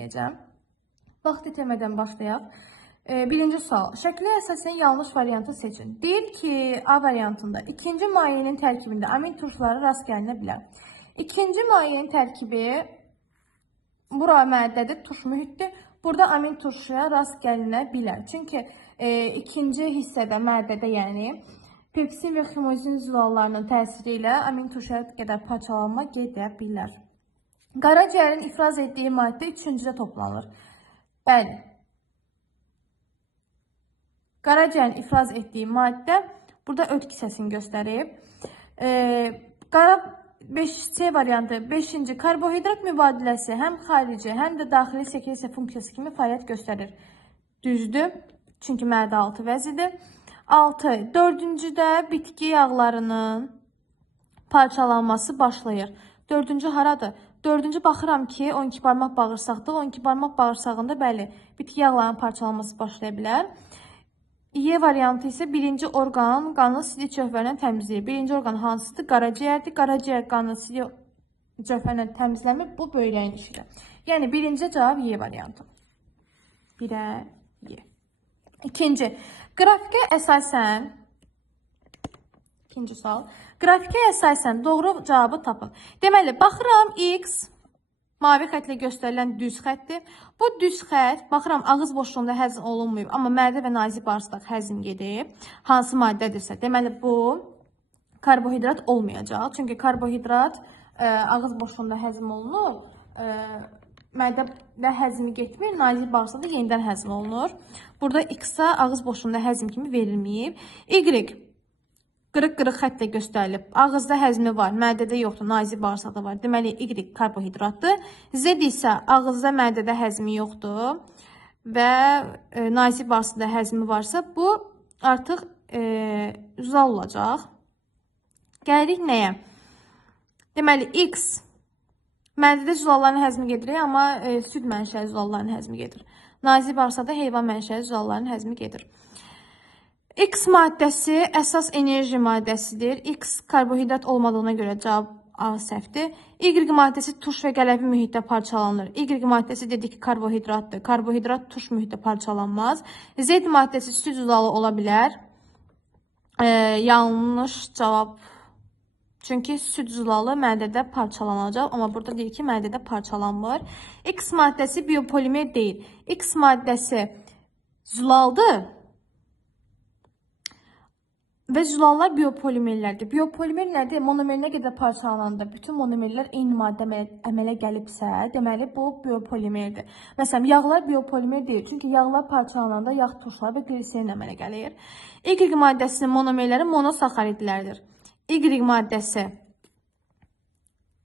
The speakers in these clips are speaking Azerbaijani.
eləyəcəm. Vaxt itirmədən başlayaq. Birinci sual. Şəklə əsasən yanlış variantı seçin. Deyir ki, A variantında ikinci mayenin tərkibində amin turşuları rast gəlinə bilər. İkinci mayenin tərkibi bura məddədir, turş mühitdir. Burada amin turşuya rast gəlinə bilər. Çünki ikinci hissədə, məddədə yəni pepsin və ximozin zülallarının təsiri ilə amin turşuya qədər parçalanma gedə bilər. Qaraciyərin ifraz etdiyi maddə üçüncüdə toplanır. Bəli. Qaraciyərin ifraz etdiyi maddə burada öd kisəsini göstərib. 5C variantı 5-ci karbohidrat mübadiləsi həm xarici, həm də daxili sekresiya funksiyası kimi fəaliyyət göstərir. Düzdür, çünki mədə altı vəzidir. 6. 4-cüdə bitki yağlarının parçalanması başlayır. 4-cü haradır? 4-cü baxıram ki, 12 barmaq bağırsaqdır. 12 barmaq bağırsağında bəli, bitki yağlarının parçalanması başlaya bilər. Y variantı isə birinci orqan qanlı sidik cövhərindən təmizləyir. Birinci orqan hansıdır? Qaraciyərdir. Qaraciyər qanlı sidik cövhərindən təmizlənmir. Bu böyrəyin işidir. Yəni birinci cavab Y variantı. 1-ə Y. İkinci, qrafikə əsasən İkinci sual. Qrafikə əsasən doğru cavabı tapın. Deməli, baxıram X mavi xətlə göstərilən düz xətdir. Bu düz xət, baxıram ağız boşluğunda həzm olunmayıb, amma mədə və nazik bağırsaq həzm gedib. Hansı maddədirsə, deməli bu karbohidrat olmayacaq. Çünki karbohidrat ağız boşluğunda həzm olunur. Mədədə həzmi getmir, nazik bağırsaqda yenidən həzm olunur. Burada X-a ağız boşluğunda həzm kimi verilməyib. Y qırıq-qırıq xətlə göstərilib. Ağızda həzmi var, mədədə yoxdur, nazik bağırsaqda var. Deməli, Y karbohidratdır. Z isə ağızda, mədədə həzmi yoxdur və nazik bağırsaqda həzmi varsa, bu artıq zal olacaq. Gəlirik nəyə? Deməli, X mədədə zülalların həzmi gedir, amma süd mənşəli zülalların həzmi gedir. Nazik bağırsaqda heyvan mənşəli zülalların həzmi gedir. X maddəsi əsas enerji maddəsidir. X karbohidrat olmadığına görə cavab A səhvdir. Y maddəsi turş və qələvi mühitdə parçalanır. Y maddəsi dedik ki, karbohidratdır. Karbohidrat turş mühitdə parçalanmaz. Z maddəsi süd zülalı ola bilər. Yanlış cavab. Çünki süd zülalı mədədə parçalanacaq. Amma burada deyir ki, mədədə parçalanmır. X maddəsi biopolimer deyil. X maddəsi zülaldır. Və zülallar biopolimerlərdir. Biopolimerlərdə monomerinə qədər parçalananda bütün monomerlər eyni maddə əmələ gəlibsə, deməli bu biopolimerdir. Məsələn, yağlar biopolimer deyil. Çünki yağlar parçalananda yağ turşuları və gliserin əmələ gəlir. Y maddəsinin monomerləri monosaxaridlərdir. Y maddəsi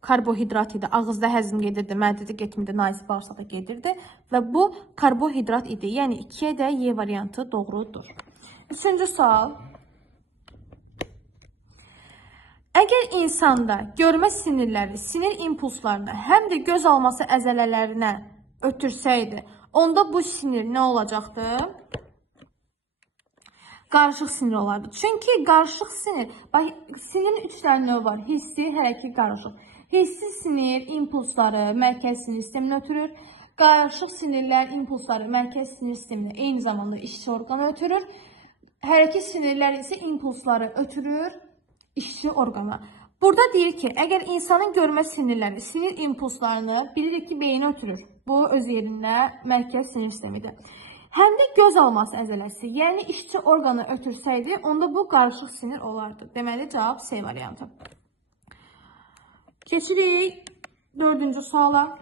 karbohidrat idi. Ağızda həzm gedirdi, mədədə getmirdi, nazik bağırsaqda gedirdi və bu karbohidrat idi. Yəni 2-yə də Y variantı doğrudur. Üçüncü sual. Əgər insanda görmə sinirləri, sinir impulslarını həm də göz alması əzələlərinə ötürsəydi, onda bu sinir nə olacaqdı? Qarışıq sinir olardı. Çünki qarışıq sinir, sinirin 3 dənə növü var. Hissi, hərəkli, qarışıq. Hissi sinir impulsları mərkəz sinir sisteminə ötürür. Qarışıq sinirlər impulsları mərkəz sinir sisteminə eyni zamanda işçi orqana ötürür. Hərəkli sinirlər isə impulsları ötürür işçi orqana. Burada deyir ki, əgər insanın görmə sinirləri, sinir impulslarını bilirik ki, beyinə ötürür. Bu öz yerində mərkəz sinir sistemidir. Həm də göz alması əzələsi, yəni işçi orqanı ötürsəydi, onda bu qarışıq sinir olardı. Deməli, cavab C variantı. Keçirik 4-cü suala.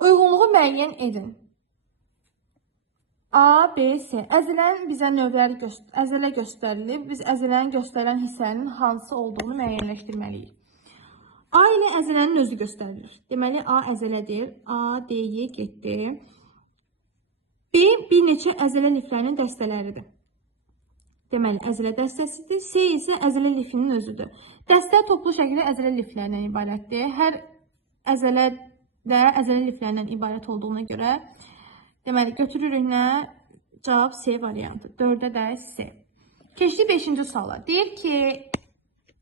Uyğunluğu müəyyən edin. A, B, C. Əzələnin bizə növləri əzələ göstərilib. Biz əzələnin göstərilən hissənin hansı olduğunu müəyyənləşdirməliyik. A ilə əzələnin özü göstərilir. Deməli, A əzələdir. A, D, Y getdi. B, bir neçə əzələ liflərinin dəstələridir. Deməli, əzələ dəstəsidir. C isə əzələ lifinin özüdür. Dəstə toplu şəkildə əzələ liflərindən ibarətdir. Hər əzələ də əzələ liflərindən ibarət olduğuna görə deməli, götürürük nə? Cavab C variantı. 4-də də C. Keçdik 5-ci suala. Deyir ki,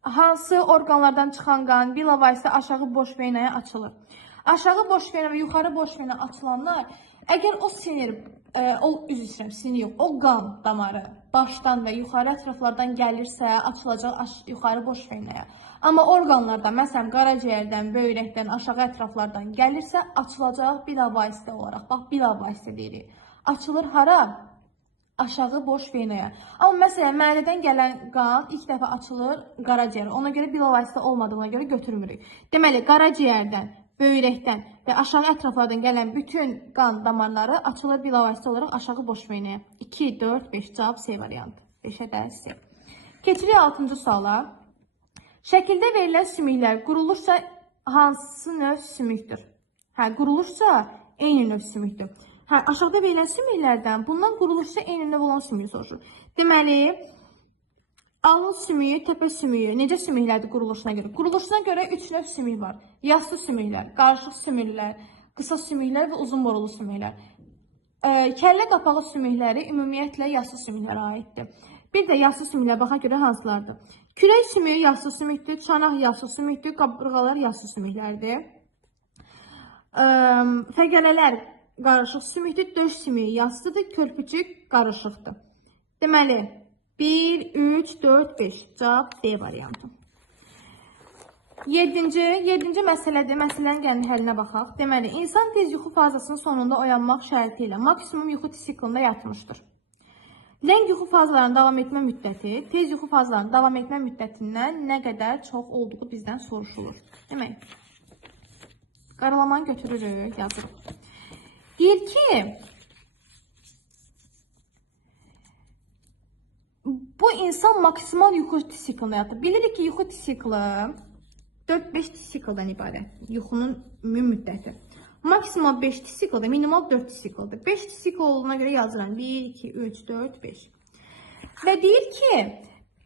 Hansı orqanlardan çıxan qan bilavasitə aşağı boş veynaya açılır? Aşağı boş veyna və yuxarı boş veyna açılanlar, əgər o sinir, sinir yox, o qan damarı başdan və yuxarı ətraflardan gəlirsə, açılacaq yuxarı boş veynaya. Amma orqanlardan, məsələn, qaraciyərdən, böyrəkdən, aşağı ətraflardan gəlirsə, açılacaq bilavasitə olaraq. Bax, bilavasitə deyirik. Açılır hara? Aşağı boş veynaya. Amma məsələn, mədədən gələn qan ilk dəfə açılır qaraciyərə. Ona görə bilavasitə olmadığına görə götürmürük. Deməli, qaraciyərdən, böyrəkdən və aşağı ətraflardan gələn bütün qan damarları açılır bilavasitə olaraq aşağı boş veynaya. 2, 4, 5 cavab C variantı. 5-ə də C. Keçirik 6-cı suala. Şəkildə verilən sümüklər qurulursa hansı növ sümükdür? Qurulursa eyni növ sümükdür. Aşağıda verilən sümüklərdən bundan quruluşda eyni növ olan sümüyü soruşur. Deməli, alın sümüyü, təpə sümüyü, necə sümüklərdir quruluşuna görə? Quruluşuna görə 3 növ sümük var. Yassı sümüklər, qarışıq sümüklər, qısa sümüklər və uzun borulu sümüklər. Kəllə qapağı sümükləri ümumiyyətlə yassı sümüklərə aiddir. Bir də yassı sümüklər baxa görə hansılardır? Kürək sümüyü yassı sümükdür, çanaq yassı sümükdür, qabırğalar yassı sümüklərdir. Fəqələlər qarışıq sümükdür, döş sümüyü yassıdır, körpücük qarışıqdır. Deməli, 1, 3, 4, 5. Cavab D variantı. 7-ci məsələdir. Məsələnin gəlin həlinə baxaq. Deməli, insan tez yuxu fazasının sonunda oyanmaq şərti ilə maksimum yuxu siklında yatmışdır. Ləng yuxu fazalarının davam etmə müddəti, tez yuxu fazalarının davam etmə müddətindən nə qədər çox olduğu bizdən soruşulur. Demək, qaralamanı götürürük, yazırıq. Deyir ki, bu insan maksimal yuxu siklında yatır. Bilirik ki, yuxu siklı 4-5 sikldan ibarət. Yuxunun müddəti. Maksimal 5 siklda, minimal 4 sikldır. 5 sikl olduğuna görə yazıram. 1, 2, 3, 4, 5. Və deyir ki,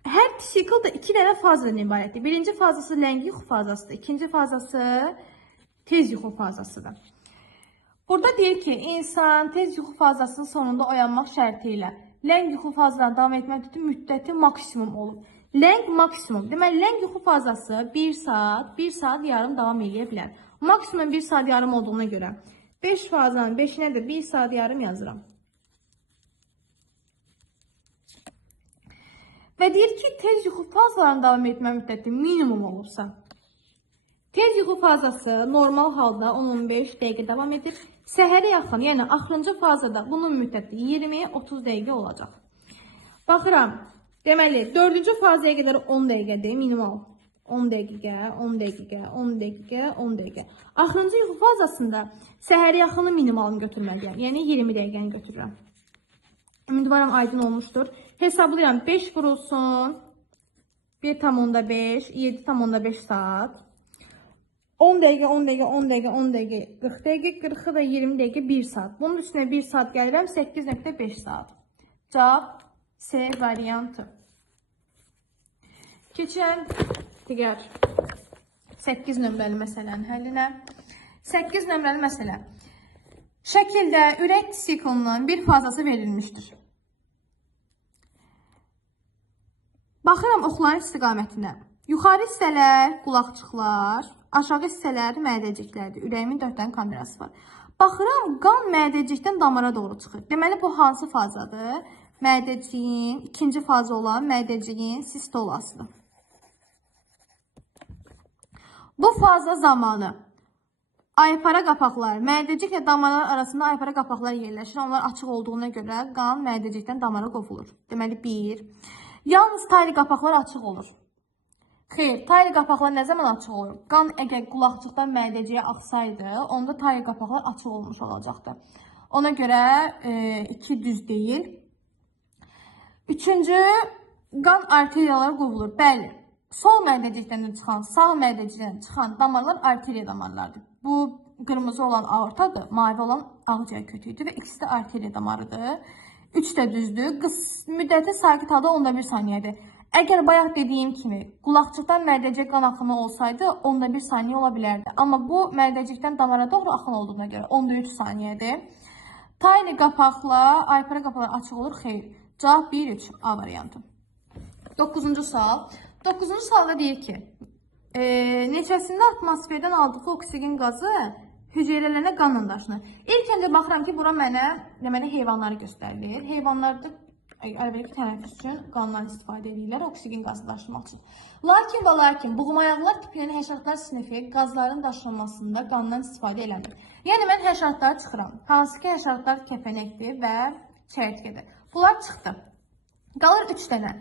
hər sikl da 2 dənə fazadan ibarətdir. Birinci fazası ləng yuxu fazasıdır. İkinci fazası tez yuxu fazasıdır. Burada deyir ki, insan tez yuxu fazasının sonunda oyanmaq şərti ilə ləng yuxu fazalarına davam etmək müddəti maksimum olur. Ləng maksimum. Deməli, ləng yuxu fazası 1 saat yarım davam edə bilər. Maksimum 1 saat yarım olduğuna görə 5 fazanın 5-nə də 1 saat yarım yazıram. Və deyir ki, tez yuxu fazalarına davam etmə müddəti minimum olursa, tez yuxu fazası normal halda 10-15 dəqiqə davam edir. Səhərə yaxın, yəni axırıncı fazada bunun müddəti 20-30 dəqiqə olacaq. Baxıram, deməli, 4-cü fazaya qədər 10 dəqiqədir, minimal. 10 dəqiqə, 10 dəqiqə, 10 dəqiqə, 10 dəqiqə. Axırıncı yuxu fazasında səhərə yaxını minimalını götürməliyəm, yəni 20 dəqiqəni götürürəm. Ümidvaram aydın olmuşdur. Hesablayıram, 5 vurulsun, 1,5, 7,5 saat. 10 dəqiqə, 10 dəqiqə, 10 dəqiqə, 10 dəqiqə, 40 dəqiqə, 40 və 20 dəqiqə 1 saat. Bunun üstünə 1 saat gəlirəm, 8,5 saat. Cavab C variantı. Keçən digər 8 nömrəli məsələnin həllinə. 8 nömrəli məsələ. Şəkildə ürək siklının bir fazası verilmişdir. Baxıram oxların istiqamətinə. Yuxarı hissələr qulaqçıqlar, aşağı hissələr mədəciklərdir. Ürəyimin 4 dənə kamerası var. Baxıram, qan mədəcikdən damara doğru çıxır. Deməli, bu hansı fazadır? Mədəciyin, ikinci faza olan mədəciyin sistolasıdır. Bu faza zamanı aypara qapaqlar, mədəcik və damarlar arasında aypara qapaqlar yerləşir. Onlar açıq olduğuna görə qan mədəcikdən damara qovulur. Deməli, 1. Yalnız tayli qapaqlar açıq olur. Xeyr, tayli qapaqlar nə zaman açıq olur? Qan əgər qulaqçıqdan mədəciyə axsaydı, onda tayli qapaqlar açıq olmuş olacaqdı. Ona görə 2 düz deyil. 3-cü, qan arteriyalar qovulur. Bəli, sol mədəcikdən çıxan, sağ mədəcikdən çıxan damarlar arteriya damarlardır. Bu qırmızı olan aortadır, mavi olan ağciyər kötüydür və ikisi də arteriya damarıdır. 3 də düzdür. Müddəti sakit halda 1 saniyədir. Əgər bayaq dediyim kimi qulaqçıqdan mədəcik qan axımı olsaydı 1 saniyə ola bilərdi. Amma bu mədəcikdən damara doğru axın olduğuna görə 3 saniyədir. Tayli qapaqla aypara qapaqlar açıq olur. Xeyr. Cavab 1-3 A variantı. 9-cu sual. 9-cu sualda deyir ki, neçəsində atmosferdən aldığı oksigen qazı hüceyrələrə qanla daşınır. İlk öncə baxıram ki, bura mənə deməli heyvanları göstərilir. Heyvanlarda əlbəttə tənəffüs üçün qandan istifadə edirlər, oksigen qazı daşımaq üçün. Lakin və lakin buğumayaqlar tipinin həşəratlar sinifi qazların daşınmasında qandan istifadə eləmir. Yəni mən həşəratlara çıxıram. Hansı ki həşəratlar kəpənəkdir və çəyirtkədir. Bunlar çıxdı. Qalır 3 dənə.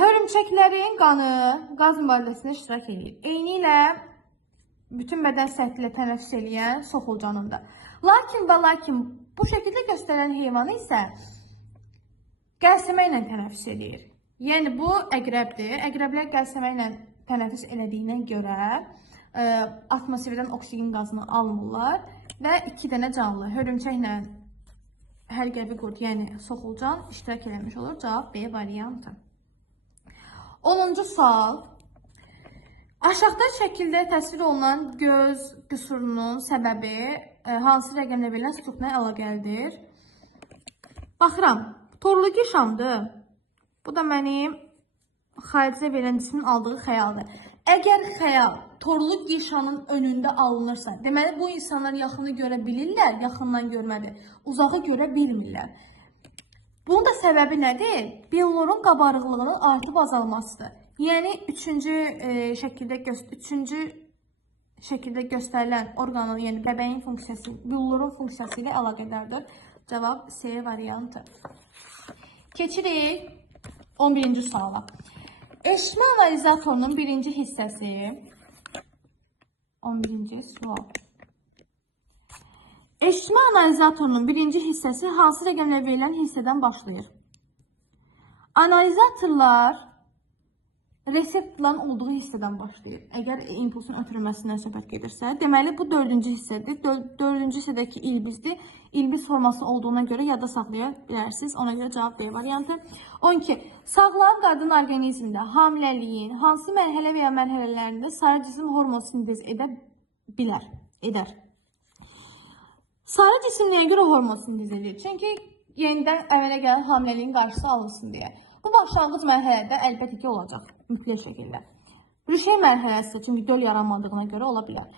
Hörümçəklərin qanı qaz mübadiləsində iştirak edir. Eyni ilə bütün bədən səthi ilə tənəffüs edən soxulcanında. Lakin və lakin bu şəkildə göstərən heyvanı isə qəlsəmə ilə tənəffüs edir. Yəni bu əqrəbdir. Əqrəblər qəlsəmə ilə tənəffüs elədiyinə görə atmosferdən oksigen qazını almırlar və 2 dənə canlı hörümçəklə hərqəbi qurd, yəni soxulcan iştirak eləmiş olur. Cavab B variantı. 10-cu sual. Aşağıda şəkildə təsvir olunan göz qüsurunun səbəbi hansı rəqəmlə verilən strukturla əlaqəlidir? Baxıram, torlu gişamdır. Bu da mənim xaricdə verilən cismin aldığı xəyaldır. Əgər xəyal torlu gişanın önündə alınırsa, deməli bu insanlar yaxını görə bilirlər, yaxından görmədi, uzağı görə bilmirlər. Bunun da səbəbi nədir? Billurun qabarıqlığının artıb azalmasıdır. Yəni, üçüncü şəkildə göstərilən orqanın, yəni bəbəyin funksiyası, billurun funksiyası ilə əlaqədardır. Cavab C variantı. Keçirik 11-ci suala. Eşitmə analizatorunun birinci hissəsi 11-ci sual. Eşitmə analizatorunun birinci hissəsi hansı rəqəmlə verilən hissədən başlayır? Analizatorlar reseptorların olduğu hissədən başlayır. Əgər impulsun ötürülməsindən söhbət gedirsə, deməli bu 4-cü hissədir. 4-cü hissədəki ilbizdir. İlbiz forması olduğuna görə yadda saxlaya bilərsiniz. Ona görə cavab B variantı. 12. Sağlam qadın orqanizmində hamiləliyin hansı mərhələ və ya mərhələlərində sarı cisim hormon sintez edər? Sarı cisim nəyə görə hormon sintez edir? Çünki yenidən əmələ gələn hamiləliyin qarşısı alınsın deyə. Bu başlanğıc mərhələdə əlbəttə ki olacaq, mütləq şəkildə. Rüşey mərhələsi çünki döl yaranmadığına görə ola bilər.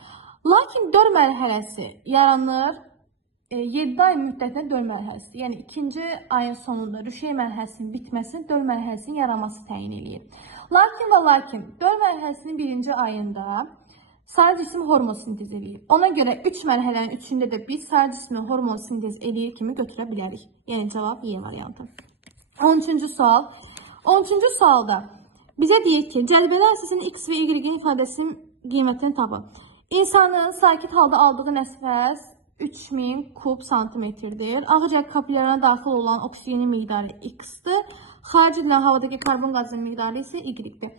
Lakin döl mərhələsi yaranır 7 ay müddətində döl mərhələsi. Yəni 2-ci ayın sonunda rüşey mərhələsinin bitməsini döl mərhələsinin yaranması təyin eləyir. Lakin döl mərhələsinin 1-ci ayında sarı cisim hormon sintez edir. Ona görə 3 mərhələnin 3-ündə də biz sarı cismin hormon sintez edir kimi götürə bilərik. Yəni cavab Y variantı. 13-cü sual. 13-cü sualda bizə deyir ki, cəlbəli əsasının X və Y ifadəsinin qiymətini tapın. İnsanın sakit halda aldığı nəfəs 3000 kub santimetrdir. Ağciyər kapillərine daxil olan oksigenin miqdarı X-dir. Xaric edilən havadakı karbon qazının miqdarı isə Y-dir.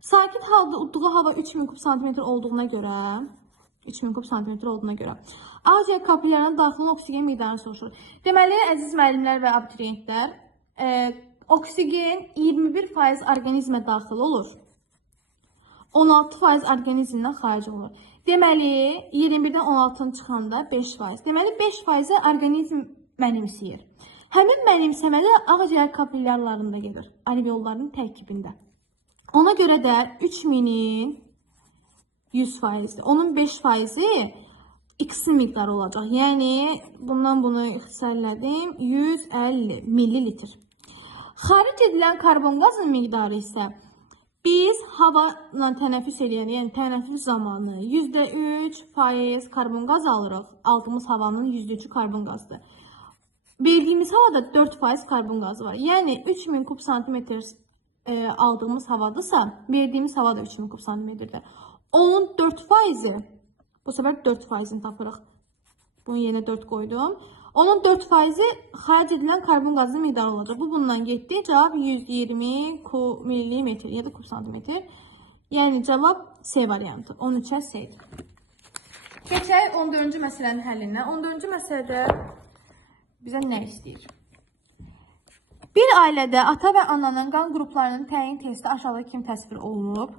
Sakit halda udduğu hava 3000 kub santimetr olduğuna görə ağciyər kapillərine daxil olan oksigen miqdarını soruşur. Deməli, əziz müəllimlər və abituriyentlər, oksigen 21% orqanizmə daxil olur. 16% orqanizmdən xaric olur. Deməli, 21-dən 16-nı çıxanda 5%. Deməli, 5%-i orqanizm mənimsəyir. Həmin mənimsəmələr ağciyər kapillərlərində gedir, alveolların tərkibində. Ona görə də 3000-in 100%-dir. Onun 5%-i X-in miqdarı olacaq. Yəni, bundan bunu ixtisarlədim, 150 millilitr. Xaric edilən karbon qazının miqdarı isə biz hava tənəffüs edən, yəni tənəffüs zamanı %3% karbon qaz alırıq. Aldığımız havanın %3-ü karbon qazdır. Verdiyimiz havada 4% karbon qazı var. Yəni 3000 kub santimetr aldığımız havadırsa, verdiyimiz hava da 3000 kub santimetrdir. Onun 4%-i, bu səfər 4%-ini tapırıq. Bunu yenə 4 qoydum. Onun 4%-i xaric edilən karbon qazının miqdarı olacaq. Bu bundan getdi. Cavab 120 millimetr ya da kub santimetr. Yəni cavab C variantı. 13-ə C-dir. Keçək 14-cü məsələnin həllinə. 14-cü məsələdə bizə nə istəyir? Bir ailədə ata və ananın qan qruplarının təyin testi aşağıda kimi təsvir olunub.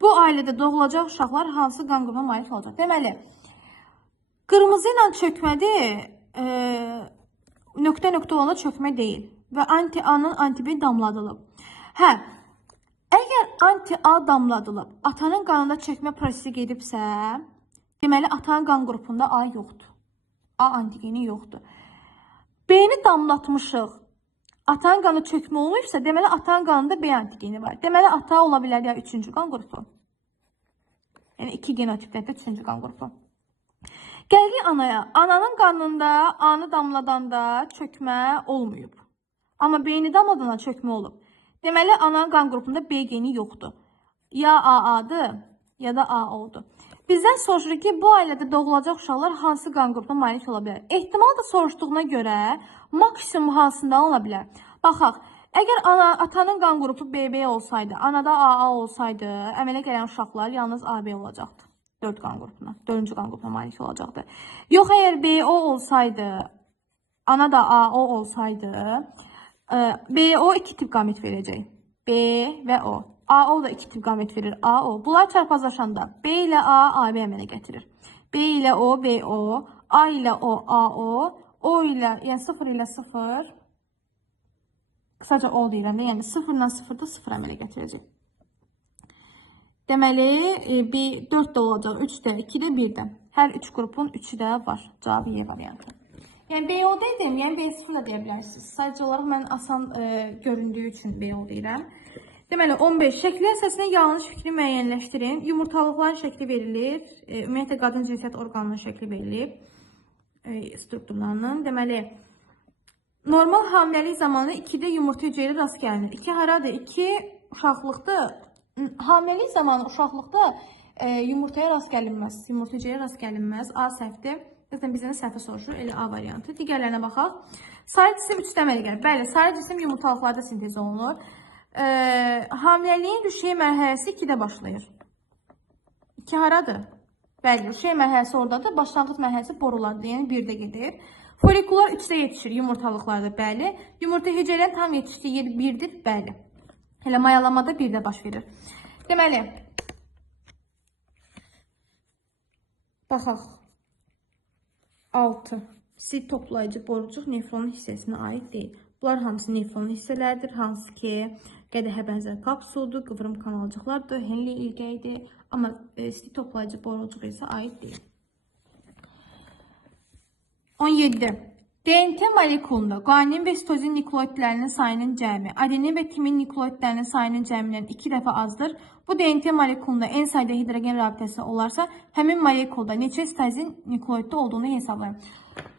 Bu ailədə doğulacaq uşaqlar hansı qan qrupuna malik olacaq? Deməli, qırmızı ilə çökmədir, nöqtə olanda çökmə deyil və anti-A-nın antibi damladılıb. Hə, Əgər anti-A damladılıb, atanın qanında çəkmə prosesi gedibsə, deməli atanın qan qrupunda A yoxdur. A antigeni yoxdur. B-ni damlatmışıq. Atanın qanı çökmə oluyubsa, deməli atanın qanında B antigeni var. Deməli ata ola bilər ya 3-cü qan qrupu. Yəni 2 genotipdə 3-cü qan qrupu. Gəldik anaya. Ananın qanında A-nı damladanda çökmə olmayıb. Amma B-ni damladanda çökmə olub. Deməli ananın qan qrupunda B geni yoxdur. Ya AA-dır, ya da AO-dur. Bizdən soruşur ki, bu ailədə doğulacaq uşaqlar hansı qan qrupuna malik ola bilər? Ehtimal da soruşduğuna görə maksimum hansından ola bilər? Baxaq, əgər atanın qan qrupu BB olsaydı, anada AA olsaydı, əmələ gələn uşaqlar yalnız AB olacaqdı. 4 qan qrupuna, 4-cü qan qrupuna malik olacaqdı. Yox, əgər BO olsaydı, ana da AO olsaydı, BO 2 tip qamet verəcək. B və O. AO da 2 tip qamet verir. AO. Bunlar çarpazlaşanda B ilə A, AB əmələ gətirir. B ilə O, BO. A ilə O, AO. O ilə, yəni 0 ilə 0. Qısaca O deyirəm də, yəni 0 ilə 0 da 0 əmələ gətirəcək. Deməli, 4 də olacaq, 3 də, 2 də, 1 də. Hər 3 qrupun 3-ü də var. Cavabı Y variantı. Yəni BO dedim, yəni B0 da deyə bilərsiniz. Sadəcə olaraq mən asan göründüyü üçün BO deyirəm. Deməli 15 şəkli əsasında yanlış fikri müəyyənləşdirin. Yumurtalıqların şəkli verilir. Ümumiyyətlə qadın cinsiyyət orqanının şəkli verilib. Strukturlarının. Deməli normal hamiləlik zamanı 2-də yumurta hüceyrə rast gəlinir. 2 haradır? 2 uşaqlıqda. Hamiləlik zamanı uşaqlıqda yumurtaya rast gəlinməz. Yumurta hüceyrə rast gəlinməz. A səhvdir. Zaten bizdən səhvə soruşur. Elə A variantı. Digərlərinə baxaq. Sarı cisim 3 əmələ gəlir. Bəli, sarı cisim yumurtalıqlarda sintez olunur. Hamiləliyin rüşey mərhələsi 2-də başlayır. 2 haradır? Bəli, rüşey mərhələsi oradadır. Başlanğıc mərhələsi borulardır. Yəni 1-də gedir. Folikular 3-də yetişir yumurtalıqlarda. Bəli. Yumurta hüceyrənin tam yetişdiyi yer 1-dir. Bəli. Elə mayalamada 1-də baş verir. Deməli, baxaq. 6. Sit toplayıcı borucuq nefronun hissəsinə aid deyil. Bunlar hamısı nefronun hissələrdir. Hansı ki, qədəhə bənzər kapsuldur, qıvrım kanalcıqlardır, Henle ilgəydir. Amma sit toplayıcı borucuq isə aid deyil. 17. DNT molekulunda guanin və sitozin nukleotidlərinin sayının cəmi, adenin və timin nukleotidlərinin sayının cəmindən 2 dəfə azdır. Bu DNT molekulunda en sayda hidrogen rabitəsi olarsa, həmin molekulda neçə sitozin nukleotidi olduğunu hesablayın.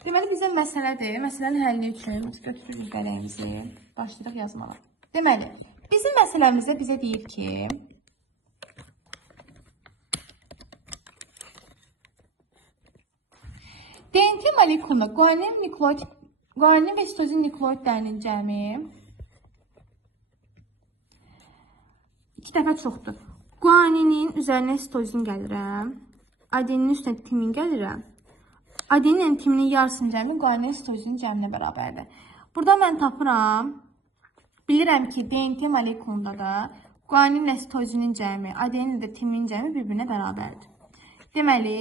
Deməli, bizə məsələdir. Məsələnin həlli üçün biz götürürük qələyimizi, başlayırıq yazmağa. Deməli, bizim məsələmizdə bizə deyir ki, DNT molekulunda guanin və sitozin nukleotidlərinin cəmi 2 dəfə çoxdur. Guaninin üzərinə sitozin gəlirəm. Adeninin üstünə timin gəlirəm. Adenin timinin yarısının cəmi guaninin sitozinin cəminə bərabərdir. Burada mən tapıram. Bilirəm ki, DNT molekulunda da guanin və sitozinin cəmi, adenin də timinin cəmi bir-birinə bərabərdir. Deməli,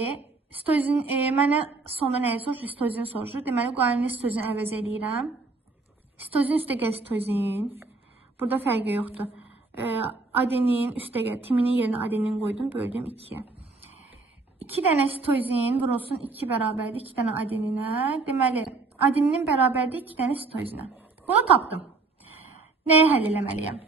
sitozin, mənə sonda nəyi soruşur? Sitozin soruşur. Deməli, guanini sitozin əvəz eləyirəm. Sitozin üstə gəl sitozin. Burada fərqi yoxdur. Adenin üstə gəl, timinin yerinə adenin qoydum, böldüm 2-yə. 2 dənə sitozin vurulsun 2 bərabərdir 2 dənə adeninə. Deməli, adeninin bərabərdir 2 dənə sitozinə. Bunu tapdım. Nəyə həll eləməliyəm?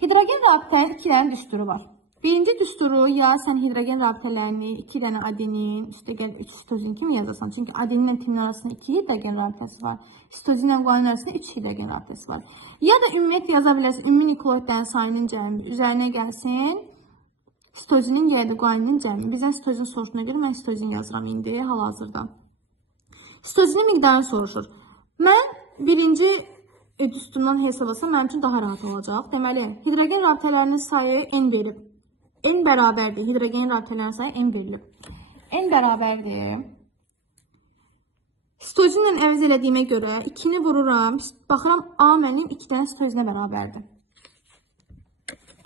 Hidrogen rabitənin 2 dənə düsturu var. Birinci düsturu ya sən hidrogen rabitələrini 2 dənə adenin, üstə gəl 3 sitozin kimi yazasan. Çünki adeninlə timin arasında 2 hidrogen rabitəsi var. Sitozinlə guanin arasında 3 hidrogen rabitəsi var. Ya da ümumiyyətlə yaza bilərsən, ümumi nukleotidlərin sayının cəmi üzərinə gəlsin. Sitozinin ya da guaninin cəmi. Bizdən sitozin soruşuna görə mən sitozin yazıram indi hal-hazırda. Sitozinin miqdarını soruşur. Mən birinci düsturdan hesablasam mənim üçün daha rahat olacaq. Deməli, hidrogen rabitələrinin sayı n verib. N bərabərdir. Hidrogen rabitələrinin sayı n verilib. N bərabərdir. Sitozinlə əvəz elədiyimə görə 2-ni vururam. Baxıram, A mənim 2 dənə sitozinə bərabərdir.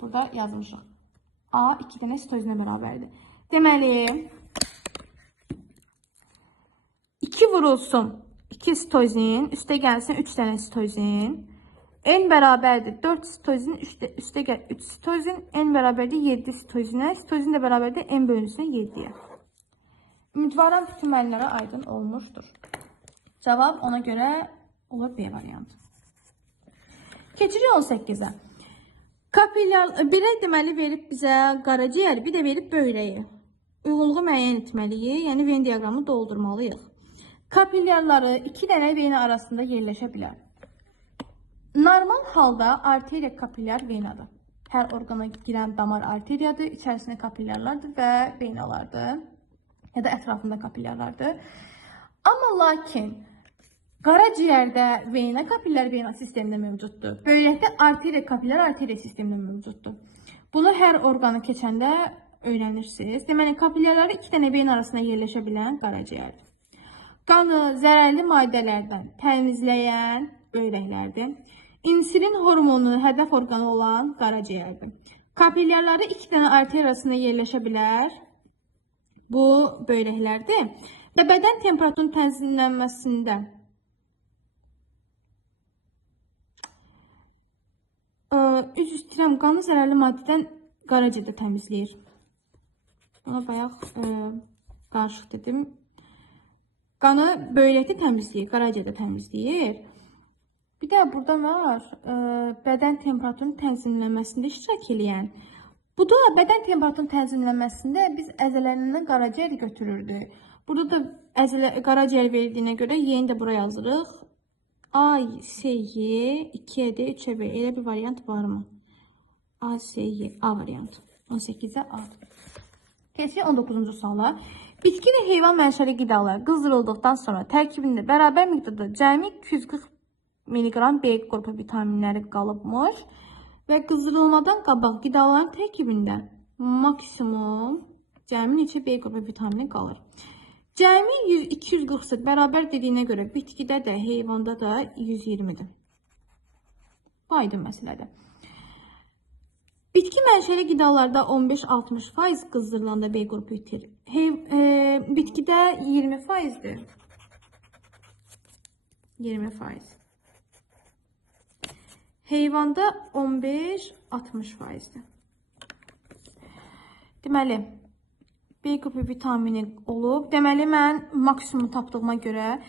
Burada yazmışıq. A 2 dənə sitozinə bərabərdir. Deməli, 2 vurulsun 2 sitozin, üstə gəlsin 3 dənə sitozin. N bərabərdir 4 sitozin üstə gəl 3 sitozin, N bərabərdir 7 sitozinə, sitozin də bərabərdir N bölünsün 7-yə. Ümidvaram bütün müəllimlərə aydın olmuşdur. Cavab ona görə olur B variantı. Keçirik 18-ə. Kapillar birə deməli verib bizə qaraciyər, bir də verib böyrəyi. Uyğunluğu müəyyən etməliyik, yəni Venn diaqramını doldurmalıyıq. Kapillarları iki dənə vena arasında yerləşə bilər. Normal halda arteriya kapillar venadır. Hər orqana girən damar arteriyadır, içərisində kapillarlardır və venalardır. Ya da ətrafında kapillarlardır. Amma lakin qaraciyərdə vena kapillar vena sistemində mövcuddur. Böyrəkdə arteriya kapillar arteriya sistemində mövcuddur. Bunu hər orqanı keçəndə öyrənirsiniz. Deməli, kapillarları iki dənə vena arasında yerləşə bilən qaraciyərdir. Qanı zərərli maddələrdən təmizləyən böyrəklərdir. İnsulin hormonu hədəf orqanı olan qaraciyərdir. Kapillarları iki dənə arteriya arasında yerləşə bilər. Bu böyrəklərdir. Və bədən temperaturunun tənzimlənməsində üzr istəyirəm, qanı zərərli maddədən qaraciyərdə təmizləyir. Ona bayaq qarışıq dedim. Qanı böyrəkdə təmizləyir, qaraciyərdə təmizləyir. Bir də burada var, bədən temperaturunun tənzimlənməsində iştirak edən. Bu da bədən temperaturunun tənzimlənməsində biz əzələlərindən qaraciyər götürürdük. Burada da qaraciyər verildiğine görə yeni də buraya yazırıq. A, S, Y, 2'ye D, 3'e B. Elə bir variant var mı? A, S, Y, A variantı. 18'e A. Keçirik 19-cu suala. Bitki və heyvan mənşəli qidalar qızdırıldıqdan sonra tərkibində bərabər miqdarda cəmi 240 mg B qrupu vitaminləri qalıbmış və qızdırılmadan qabaq qidaların tərkibində maksimum cəmi neçə B qrupu vitamini qalır? Cəmi 240 bərabər dediyinə görə bitkidə də, heyvanda da 120-dir. Bu aydın məsələdir. Bitki mənşəli qidalarda 15-60% qızdırılanda B qrupu itir. Bitkidə 20%dir. 20%. Heyvanda 15-60%dir. Deməli, B qrupu vitamini olub. Deməli, mən maksimumu tapdığıma görə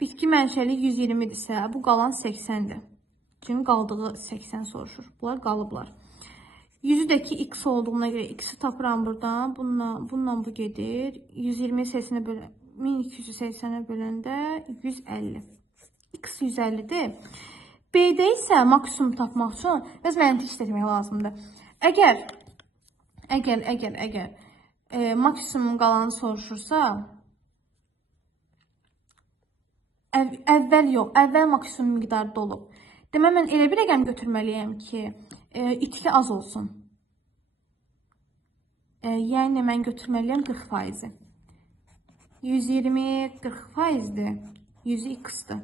bitki mənşəli 120-dirsə, bu qalan 80-dir. Çünki qaldığı 80 soruşur. Bunlar qalıblar. 100-dəki x olduğuna görə x-i tapıram buradan. Bununla bu gedir. 120 sayısına bölən, 1280-ə böləndə 150. X 150-dir. B-də isə maksimum tapmaq üçün biraz məntiq işlətmək lazımdır. Əgər maksimum qalanı soruşursa, əvvəl maksimum miqdarda olub. Demək, mən elə bir rəqəm götürməliyəm ki, itki az olsun. Yəni, mən götürməliyəm 40%. 120 40%-dir, 100 x-dir.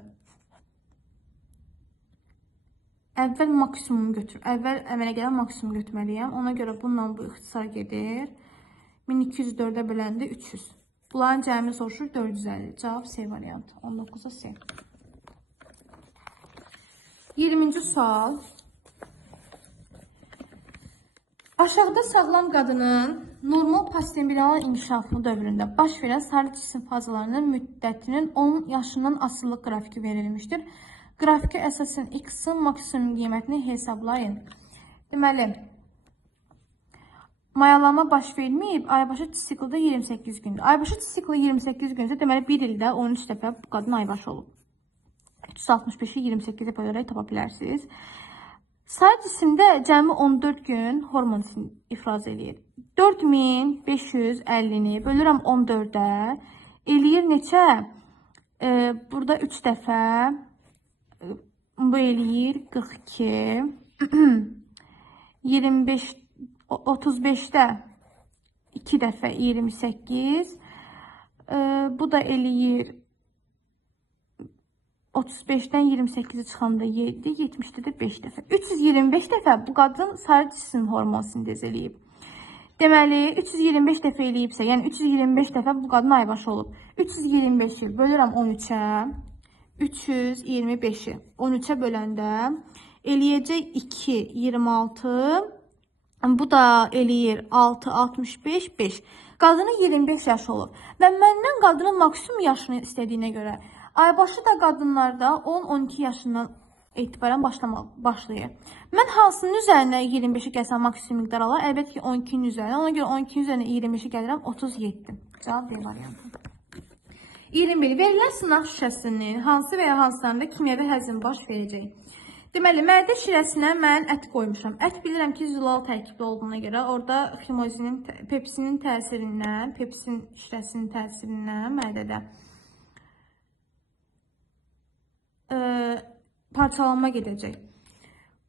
Əvvəl maksimum əvvəl əmələ gələn maksimum götürməliyəm. Ona görə bununla bu ixtisar gedir. 1204'e böləndə 300. Bunların cəmi soruşur 450. Cavab C variantı. 19'a C. 20-ci sual. Aşağıda sağlam qadının normal postembryonal inkişafı dövründə baş verən sarı cisim fazalarının müddətinin 10 yaşından asılılıq qrafiki verilmişdir. Qrafikə əsasən x-in maksimum qiymətini hesablayın. Deməli, mayalanma baş verməyib, aybaşı siklda 28 gündür. Aybaşı siklı 28 gündür, deməli 1 ildə 13 dəfə bu qadın aybaşı olub. 365'i 28'e bölərək tapa bilərsiniz. Sarı cisimdə cəmi 14 gün hormon ifraz edir. 4550'ni bölürəm 14'ə, eləyir neçə? Burada 3 dəfə, bu eləyir 42, 25, 35'də 2 dəfə 28, bu da eləyir 35'dən 28'i çıxanda 7, 70'də də 5 dəfə. 325 dəfə bu qadın sarı cisim hormon sintez eləyib. Deməli, 325 dəfə eləyibsə, yəni 325 dəfə bu qadın aybaşı olub. 325'i bölürəm 13'ə, 325'i 13'ə böləndə eləyəcək 2, 26. Bu da eləyir 6, 65, 5. Qadının 25 yaşı olur. Və məndən qadının maksimum yaşını istədiyinə görə aybaşı da qadınlarda 10-12 yaşından etibarən başlayır. Mən hansının üzərinə 25-i gəlsəm maksimum miqdar alar? Əlbəttə ki 12-nin üzərinə. Ona görə 12-nin üzərinə 25-i gəlirəm 37. Cavab B variantı. 21. Verilən sınaq şüşəsinin hansı və ya hansılarında kimyəvi həzm baş verəcək? Deməli, mərdə şirəsinə mən ət qoymuşam. Ət bilirəm ki, zülal tərkibli olduğuna görə orada ximozinin, pepsinin təsirindən, pepsin şirəsinin təsirindən mədədə parçalanma gedəcək.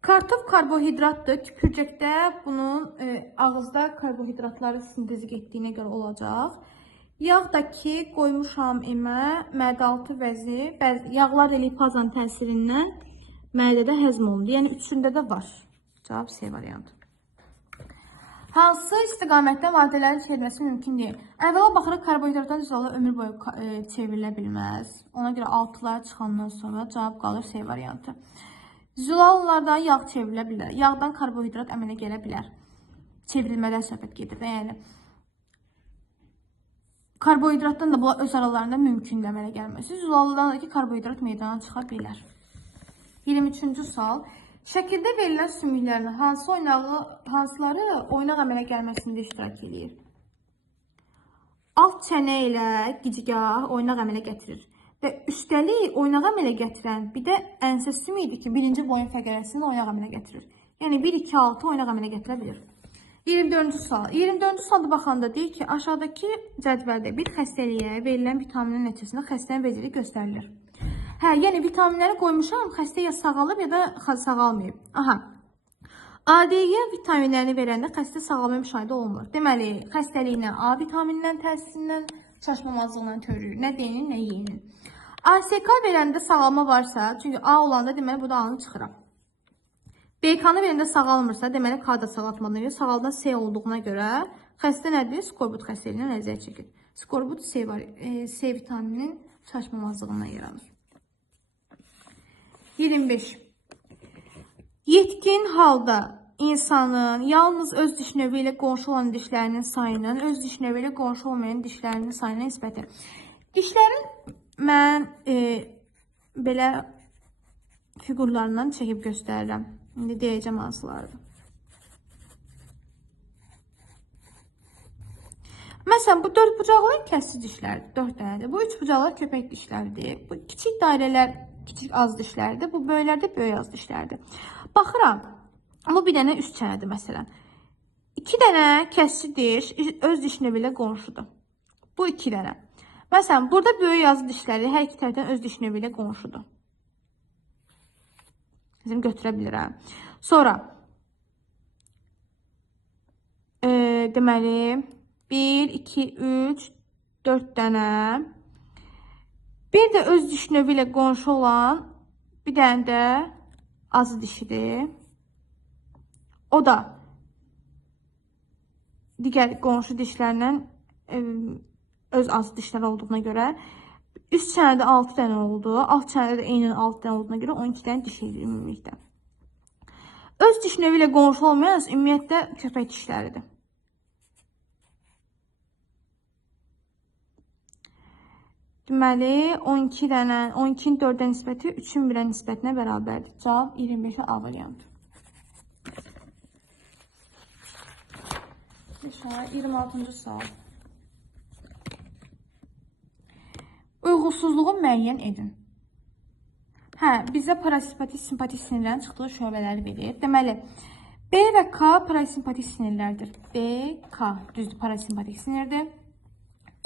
Kartof karbohidratdır. Tüpürcəkdə bunun ağızda karbohidratları sintezi getdiyinə görə olacaq. Yağ da ki, qoymuşam emə, mədə-altı vəzi, yağlar lipazanın təsirindən mədədə həzm olundu. Yəni, üçündə də var. Cavab C variantı. Hansı istiqamətdə maddələrin çevrilməsi mümkün deyil? Əvvəla baxırıq, karbohidratlar zülalı ömür boyu çevrilə bilməz. Ona görə 6'lara çıxandan sonra cavab qalır C variantı. Zülallardan yağ çevrilə bilər. Yağdan karbohidrat əmələ gələ bilər. Çevrilmədən söhbət gedir. Yəni, karbohidratdan da bunlar öz aralarında mümkün əmələ gəlməsi. Zülallardan da ki, karbohidrat meydana çıxa bilər. 23-cü sual. Şəkildə verilən sümüklərin hansıları oynaq əmələ gəlməsində iştirak edir? Alt çənə ilə gicgah oynaq əmələ gətirir. Və üstəlik oynaq əmələ gətirən bir də ənsə sümüyüdür ki, birinci boyun fəqərəsini oynaq əmələ gətirir. Yəni 1, 2, 6 oynaq əmələ gətirə bilir. 24-cü sual. 24-cü sualda baxanda deyir ki, aşağıdakı cədvəldə bir xəstəliyə verilən vitaminin nəticəsində xəstənin vəziyyəti göstərilir. Hə, yəni vitaminləri qoymuşam, xəstə ya sağalıb ya da sağalmayıb. Aha. ADY vitaminlərini verəndə xəstə sağalma müşahidə olunur. Deməli, xəstəliklə A vitaminindən təsirindən, çaşmamazlığından törür. Nə D-nin, nə Y-nin. ASK verəndə sağalma varsa, çünki A olanda deməli burada A-nı çıxıram. BK-nı verəndə sağalmırsa, deməli K da sağaltmadan görə, sağaldan C olduğuna görə xəstə nədir? Skorbut xəstəliyindən əziyyət çəkir. Skorbut C vitamininin çaşmamazlığından yaranır. 25. Yetkin halda insanın yalnız öz diş növü ilə qonşu olan dişlərinin sayının öz diş növü ilə qonşu olmayan dişlərinin sayına nisbəti. Dişlərin mən belə figurlarından çəkib göstərirəm. İndi deyəcəm hansılardır. Məsələn, bu 4 bucaqlı kəssi dişlərdir. 4 dənədir. Bu 3 bucaqlı köpək dişlərdir. Bu kiçik dairələr kiçik az dişlərdir. Bu böyüklərdə böyük az dişlərdir. Baxıram. Bu bir dənə üst çənədir məsələn. 2 dənə kəssi diş öz diş növü ilə qonşudur. Bu 2 dənə. Məsələn, burada böyük yazı dişləri hər iki tərəfdən öz diş növü ilə qonşudur. Bizim götürə bilirəm. Sonra deməli 1, 2, 3, 4 dənə. Bir də öz diş növü ilə qonşu olan bir dənə də azı dişidir. O da digər qonşu dişlərlə öz azı dişlər olduğuna görə üst çənədə 6 dənə oldu. Alt çənədə də eyni 6 dənə olduğuna görə 12 dənə diş edir ümumilikdə. Öz diş növü ilə qonşu olmayan ümumiyyətlə köpək dişləridir. Deməli 12 dənə, 12-nin 4-ə nisbəti 3-ün 1-ə nisbətinə bərabərdir. Cavab 25 A variantı. 26-cı sual. Uyğunsuzluğu müəyyən edin. Hə, bizə parasimpatik, simpatik sinirlərin çıxdığı şöbələri verir. Deməli, B və K parasimpatik sinirlərdir. B, K düzdür, parasimpatik sinirdir.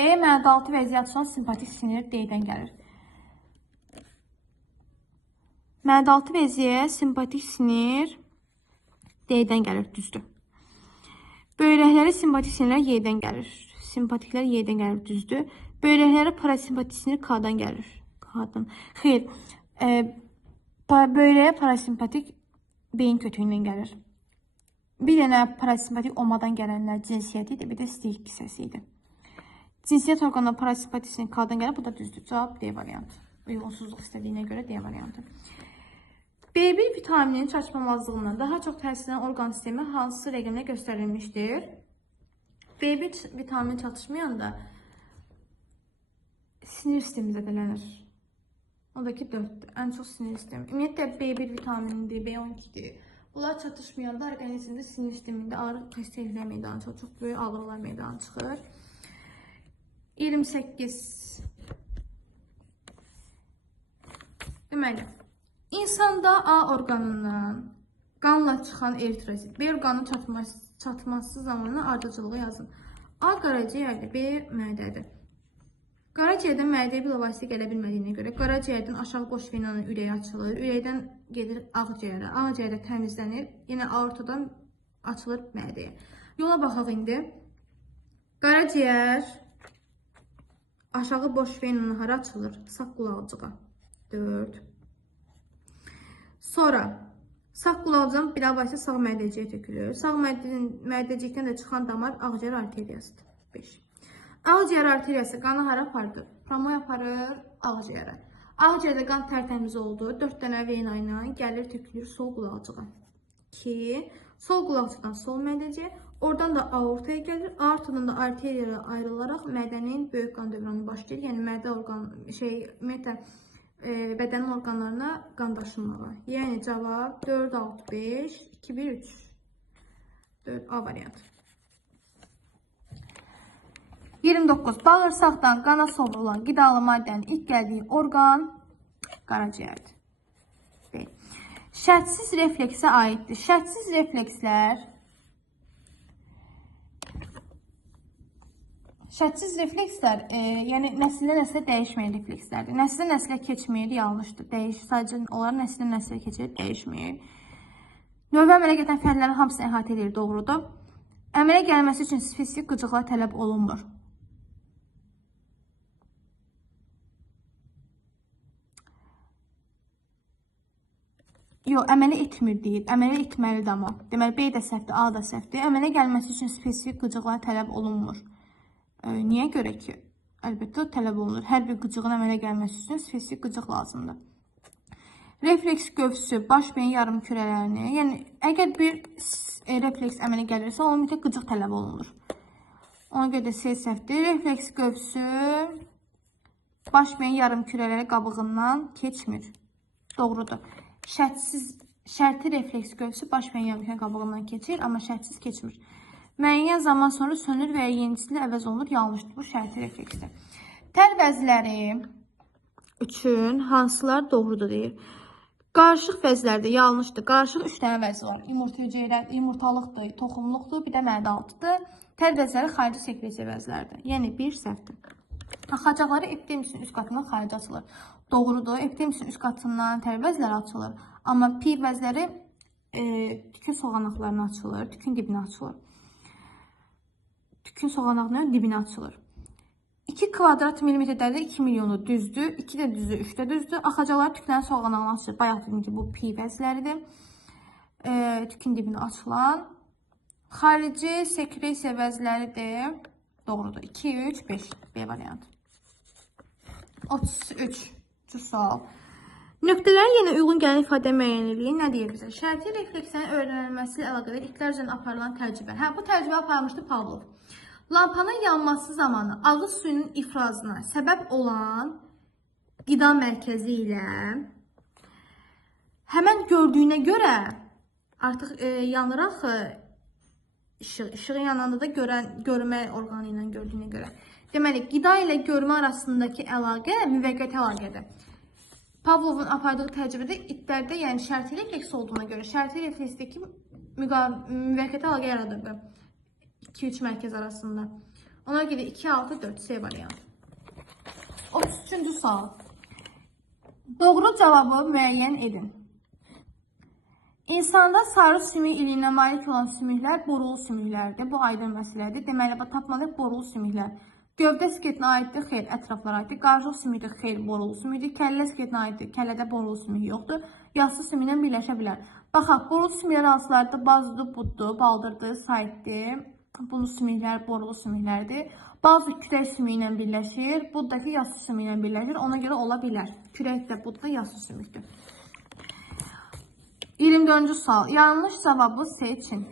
E mədə-altı vəziyyət son simpatik sinir D-dən gəlir. Mədə-altı vəziyyət simpatik sinir D-dən gəlir, düzdür. Böyrəkləri simpatik sinirlər Y-dən gəlir. Simpatiklər Y-dən gəlir, düzdür. Böyrəkləri parasimpatik sinir K-dan gəlir. K-dan. Xeyr, böyrəyə parasimpatik beyin kötüyündən gəlir. Bir dənə parasimpatik omadan gələnlər cinsiyyəti idi, bir də stik hissəsi idi. Cinsiyyət orqanına parasimpatik sinir K-dan gəlir, bu da düzdür. Cavab D variantı. Uyğunsuzluq istədiyinə görə D variantı. B1 vitamininin çatışmamazlığından daha çox təsir edən orqan sistemi hansı rəqəmlə göstərilmişdir? B1 vitamini çatışmayanda sinir sistemi zədələnir. O da ki 4'dür. Ən çox sinir sistemi. Ümumiyyətlə B1 vitaminidir, B12'dir. Bunlar çatışmayanda orqanizmdə sinir sistemində ağrı xəstəliklər meydana çıxır. Çox böyük ağrılar meydana çıxır. 28. Deməli, insanda A orqanından qanla çıxan eritrosit, B orqanının çatması zamanı ardıcılığı yazın. A qaraciyərdir, B mədədir. Qaraciyərdən mədəyə bilavasitə gələ bilmədiyinə görə qaraciyərdən aşağı boş venanın ürəyi açılır. Ürəkdən gedir ağciyərə. Ağciyərdə təmizlənir. Yenə aortadan açılır mədəyə. Yola baxaq indi. Qaraciyər aşağı boş venanın hara açılır? Sağ qulaqcığa. 4. Sonra sağ qulaqcığın bilavasitə sağ mədəciyə tökülür. Sağ mədəcikdən də çıxan damar ağciyər arteriyasıdır. 5. Ağciyər arteriyası qanı hara aparır? Promoy aparır ağciyərə. Ağciyərdə qan tərtəmiz oldu. 4 dənə vena ilə gəlir tökülür sol qulaqcığa. 2. Sol qulaqcıqdan sol mədəciyə. Oradan da aortaya gəlir. Aortadan da arteriyaya ayrılaraq mədənin böyük qan dövranı başlayır. Yəni mədə orqan ümumiyyətlə bədənin orqanlarına qan daşınmağa. Yəni cavab 4, 6, 5, 2, 1, 3. 4 A variantı. 29. Bağırsaqdan qana sovrulan qidalı maddənin ilk gəldiyi orqan qaraciyərdir. B. Şərtsiz refleksə aiddir. Şərtsiz reflekslər yəni nəsildən nəslə dəyişməyən reflekslərdir. Nəsildən nəslə keçmir, yanlışdır. Sadəcə onların nəsildən nəslə keçir, dəyişmir. Növbə əmələ gətirən fəəllərin hamısını əhatə edir, doğrudur. Əmələ gəlməsi üçün spesifik qıcıqlar tələb olunmur. Yox, əmələ etmir deyib. Əmələ etməlidir amma. Deməli, B də səhvdir, A da səhvdir. Əmələ gəlməsi üçün spesifik qıcıqlar tələb olunmur. Niyə görə ki? Əlbəttə, tələb olunur. Hər bir qıcığın əmələ gəlməsi üçün spesifik qıcıq lazımdır. Refleks qövsü, baş beyin yarım kürələrini, yəni əgər bir refleks əmələ gəlirsə, onun mütləq qıcıq tələb olunur. Ona görə də C səhvdir. Refleks qövsü, baş beyin yarım kürələri qabığından keçmir. Doğrudur. Şərti refleks qövsü baş beyin yarım kürələri qabığından keçir, amma şərtsiz keçmir. Müəyyən zaman sonra sönür və ya yenisini əvəz olunur. Yanlışdır, bu şərti refleksdir. Tər vəzləri üçün hansılar doğrudur deyir. Qarışıq vəzlərdə yanlışdır. Qarışıq 3 dənə vəz var. Yumurtalıqdır, toxumluqdur, bir də mədalıqdır. Tər vəzləri xarici sekresiya vəzlərdir. Yəni 1 səhvdir. Axacaqları epidermisin üst qatından xarici açılır. Doğrudur. Epidermisin üst qatından tər vəzləri açılır. Amma pir vəzləri tükün soğanaqlarına açılır, tükün dibinə açılır. Tükün soğanaqlarının dibinə açılır. 2 kvadrat milimetrdə 2 milyonu düzdür. 2 də düzdür, 3 də düzdür. Axacaqları tüklərin soğanağına açılır. Bayaq dedim ki, bu pi vəzləridir. Tükün dibinə açılan. Xarici sekresiya vəzləridir. Doğrudur. 2, 3, 5. B variantı. 33. Sual. Nöqtələrin yenə uyğun gələn ifadə müəyyənliyi nə deyir bizə? Şərti reflekslərin öyrənilməsi ilə əlaqədar itlər üzrə aparılan təcrübə. Bu təcrübə aparmışdı Pavlov. Lampanın yanması zamanı ağız suyunun ifrazına səbəb olan qida mərkəzi ilə həmən gördüyünə görə artıq yanıraq işığı yananda da görmə orqanı ilə gördüyünə görə. Deməli, qida ilə görmə arasındakı əlaqə müvəqqəti əlaqədir. Pavlovun apardığı təcrübədə itlərdə yəni şərti refleks olduğuna görə şərti refleksdəki müvəqqəti əlaqə yaradırdı. 2-3 mərkəz arasında. Ona görə 2, 6, 4 C variantı. 33-cü sual. Doğru cavabı müəyyən edin. İnsanda sarı sümük iliyinə malik olan sümüklər borulu sümüklərdir. Bu aydın məsələdir. Deməli, tapmalıyıq borulu sümüklər. Gövdə skeletinə aiddir, xeyr, ətraflara aiddir. Qarjıq sümükdir, xeyr, borulu sümükdir. Kəllə skeletinə aiddir, kəllədə borulu sümük yoxdur. Yassı sümüklə birləşə bilər. Baxaq, borulu sümüklər hansılardır? Bazıdır, buddur, baldırdır, saitdir. Bunu sümüklər borulu sümüklərdir. Bazı kürək sümüyü ilə birləşir. Buddakı yassı sümüyü ilə birləşir. Ona görə ola bilər. Kürək də budda yassı sümükdür. 24-cü sual. Yanlış cavabı seçin.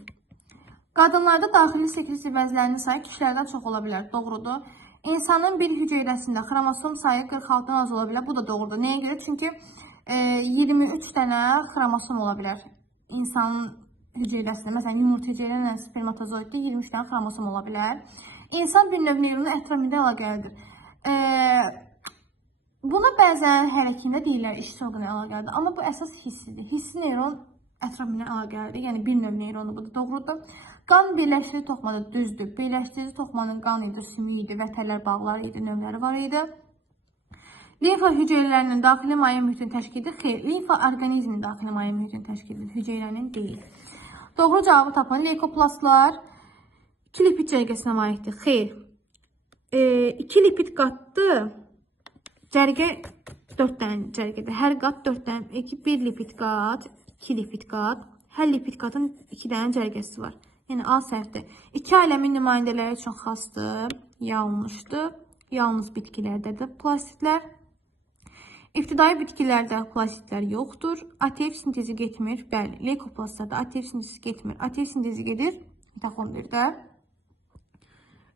Qadınlarda daxili sekres əvəzlərinin sayı kişilərdən çox ola bilər. Doğrudur. İnsanın bir hüceyrəsində xromosom sayı 46-dan az ola bilər. Bu da doğrudur. Nəyə görə? Çünki 23 dənə xromosom ola bilər. İnsanın hüceyrəsində, məsələn, yumurta hüceyrə spermatozoiddə 23 dənə xromosom ola bilər. İnsan bir növ neyronun ətrafında əlaqəlidir. Buna bəzən hər ikində deyirlər iş sorğuna əlaqəlidir. Amma bu əsas hissidir. Hissi neyron ətrafına əlaqəlidir. Yəni bir növ neyronu budur. Doğrudur. Qan birləşdirici toxumada düzdür. Birləşdirici toxumanın qan idi, sümü idi, vətərlər bağları idi, növləri var idi. Limfa hüceyrələrinin daxili maye mühitini təşkil edir. Xeyr, limfa orqanizmin daxili maye mühitini təşkil edir. Hüceyrənin deyil. Doğru cavabı tapan leykoplastlar 2 lipid cərgəsinə malikdir. Xeyr. 2 lipid qatdı. Cərgə 4 dənə cərgədir. Hər qat 4 dənə. 1 lipid qat, 2 lipid qat. Hər lipid qatın 2 dənə cərgəsi var. Yəni A səhvdir. 2 aləmin nümayəndələri üçün xasdır. Yanlışdır. Yalnız bitkilərdədir plastitlər. İbtidai bitkilərdə plastitlər yoxdur. ATF sintezi getmir. Bəli, leykoplastlarda ATF sintezi getmir. ATF sintezi gedir mitoxondriyada.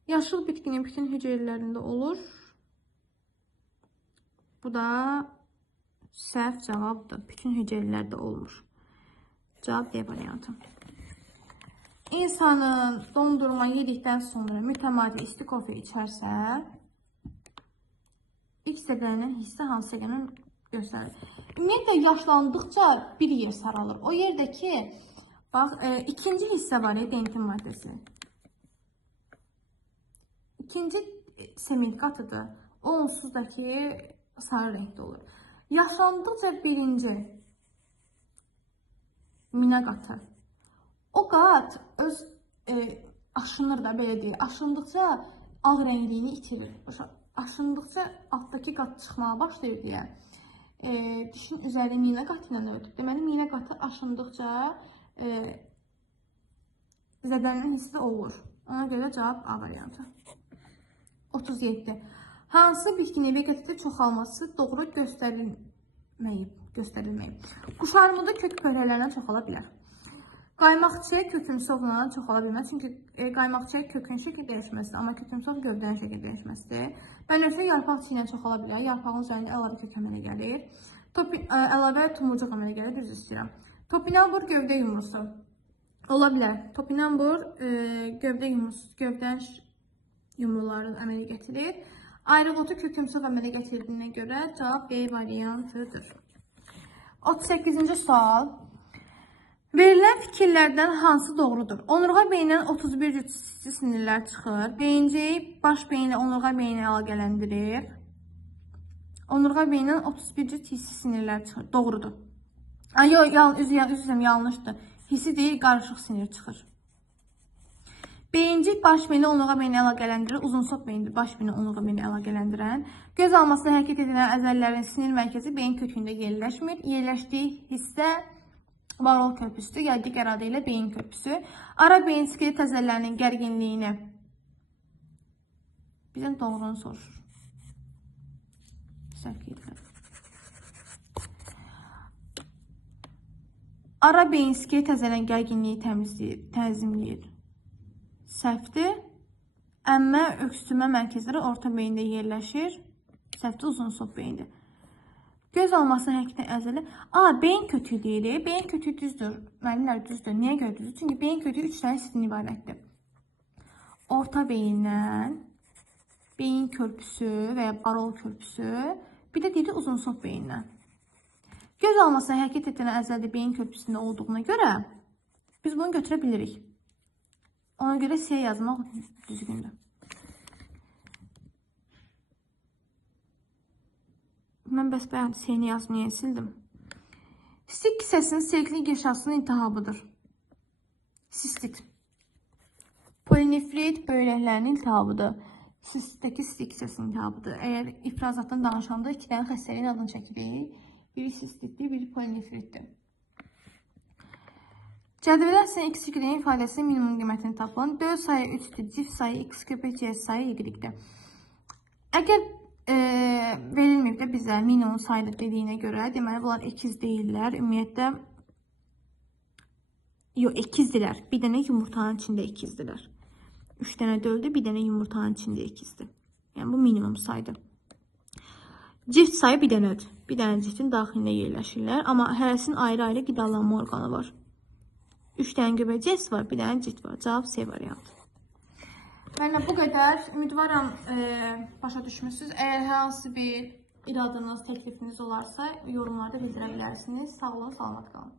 Yaşıl bitkinin bütün hüceyrələrində olur. Bu da səhv cavabdır. Bütün hüceyrələrdə olmur. Cavab D variantı. İnsanın dondurma yedikdən sonra mütəmadi isti kofe içərsə, X səqənin hissi hansı səqənin göstərir? Ümumiyyətlə, yaşlandıqca bir yer saralır. O yerdə ki, bax, ikinci hissə var ya, dentin maddəsi. İkinci sement qatıdır. O onsuz da ki, sarı renkdə olur. Yaşlandıqca birinci minə qatı. O qat öz aşınır da, belə deyil. Aşındıqca ağ rəngliyini itirir. Aşındıqca altdakı qat çıxmağa başlayır deyə. Dişin üzəri minə qatı ilə örtüb. Deməli, minə qatı aşındıqca zədələnən hissi olur. Ona görə cavab A variantı. 37. Hansı bitkinin vegetatda çoxalması doğru göstərilməyib. Quşarmuda kök pöhrələrindən çoxala bilər. Qaymaqçıya kökümsovla çoxala bilməz. Çünki qaymaqçıya kökün şəkli dəyişməsidir, amma kökümsov gövdənin şəkli dəyişməsidir. Bənövşə yarpaq çiynə çoxala bilər. Yarpağın üzərində əlavə kök əmələ gəlir. Əlavə tumurcuq əmələ gəlir, düz istəyirəm. Topinambur gövdə yumrusu. Ola bilər. Topinambur gövdən yumruları əmələ gətirir. Ayrıqotu kökümsov əmələ gətirdiyinə görə cavab B variantıdır. 38-ci sual. Verilən fikirlərdən hansı doğrudur? Onurğa beyindən 31 cüt sinirlər çıxır. Beyincəyi baş beyinlə onurğa beyini əlaqələndirir. Onurğa beyindən 31 cüt hissi sinirlər çıxır. Doğrudur. Üzrəm, yanlışdır. Hissi deyil, qarışıq sinir çıxır. Beyincik baş beyni onurğa beyini əlaqələndirir. Uzunsov beyindir baş beyni onurğa beyini əlaqələndirən. Göz almasına hərəkət edilən əzələlərin sinir mərkəzi beyin kökündə yerləşmir. Yerləşdiyi hissə varol körpüsüdür, ya digər adı ilə beyin körpüsü. Ara beyin skelet əzələlərinin gərginliyini bizdən doğrunu soruşur. Səhv edilir. Ara beyin skelet əzələlərinin gərginliyi tənzimləyir. Səhvdir. Əmmə, öksürmə mərkəzləri orta beyində yerləşir. Səhvdir, uzunsov beyindir. Göz almasına hərəkət əzələ. Beyin kötüyü deyilir. Beyin kötüyü düzdür. Müəllimlər düzdür. Niyə görə düzdür? Çünki beyin kötüyü 3 dənə hissədən ibarətdir. Orta beyindən, beyin körpüsü və ya barol körpüsü, bir də deyilir uzunsov beyindən. Göz almasına hərəkət edən əzələ beyin körpüsündə olduğuna görə biz bunu götürə bilirik. Ona görə C yazmaq düzgündür. Mən bəs bəyəm C-ni yazmaya sildim. Sistit kisəsinin silikli qişasının iltihabıdır. Sistit. Polinefrit böyrəklərinin iltihabıdır. Sistitdəki sistit kisəsinin iltihabıdır. Əgər ifrazatdan danışanda 2 dənə xəstəliyin adını çəkirik. Biri sistitdir, biri polinefritdir. Cədvələ əslən x y-nin ifadəsinin minimum qiymətini tapın. 4 sayı 3-dür, cif sayı x köpək c sayı y-dir. Əgər verilməyib də bizə minimum sayıdır dediyinə görə, deməli bunlar ikiz deyirlər. Ümumiyyətlə Yox, ikizdirlər. Bir dənə yumurtanın içində ikizdirlər. 3 dənə döldü, bir dənə yumurtanın içində ikizdir. Yəni bu minimum saydır. Cift sayı bir dənədir. Bir dənə ciftin daxilində yerləşirlər. Amma hərəsinin ayrı-ayrı qidalanma orqanı var. 3 dənə göbəcək var, bir dənə cift var. Cavab C variantı. Mənlə bu qədər. Ümidvaram başa düşmüsünüz. Əgər hər hansı bir iradınız, təklifiniz olarsa yorumlarda bildirə bilərsiniz. Sağ olun, salamat qalın.